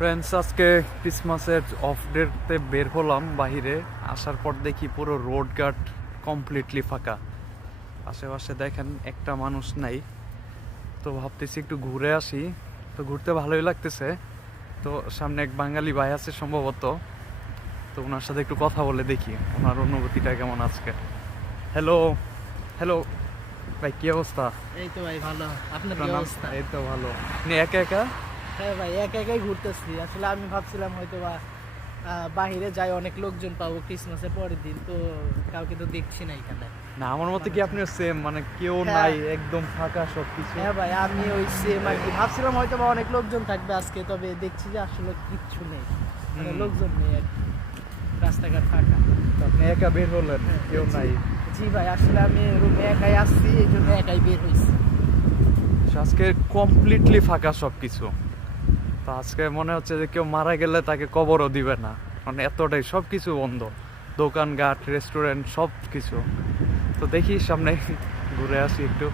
Friends আজকে ক্রিসমাসের of ডেতে বের হলাম বাহিরে। আসার পর দেখি পুরো রোড গার্ড কমপ্লিটলি ফাঁকা। আশেপাশে দেখেন একটা মানুষ নাই। তো ভাবতেছি একটু ঘুরে আসি। তো ঘুরতে ভালোই লাগতেছে। তো সামনে এক বাঙালি ভাই আছে সম্ভবত। তো ওনার সাথে একটু কথা বলে দেখি ওনার অনুভূতিটা কেমন আজকে। হ্যালো হ্যালো ভাই কি অবস্থা? এই তো ভাই ভালো। আপনার? অবস্থা? এই তো ভালো। আপনি একা একা? হ্যাঁ ভাই একা একাই ঘুরতেছি। আসলে আমি ভাবছিলাম হয়তো বা বাহিরে যাই অনেক লোকজন পাবো ক্রিসমাসের পরের দিন তো কাউকে তো দেখছি না এখানে। না আমার মতে কি আপনি সেম মানে কেউ হ্যাঁ। নাই একদম ফাঁকা সব কিছু হ্যাঁ ভাই আমি ওই সেম আর কি। ভাবছিলাম হয়তো বা অনেক লোকজন থাকবে আজকে তবে দেখছি যে আসলে কিচ্ছু নেই। মানে লোকজন নেই আর কি। রাস্তাঘাট ফাঁকা। আপনি একা বের হলেন হ্যাঁ, কেউ নাই। জি ভাই আসলে আমি রুমে একাই আসছি এই জন্য একাই বের হয়েছি আজকে কমপ্লিটলি ফাঁকা সব কিছু তো আজকে মনে হচ্ছে যে কেউ মারা গেলে তাকে কবরও দিবে না। মানে এতটাই সব কিছু বন্ধ। দোকানঘাট রেস্টুরেন্ট সব কিছু তো দেখি সামনে ঘুরে আসি একটু।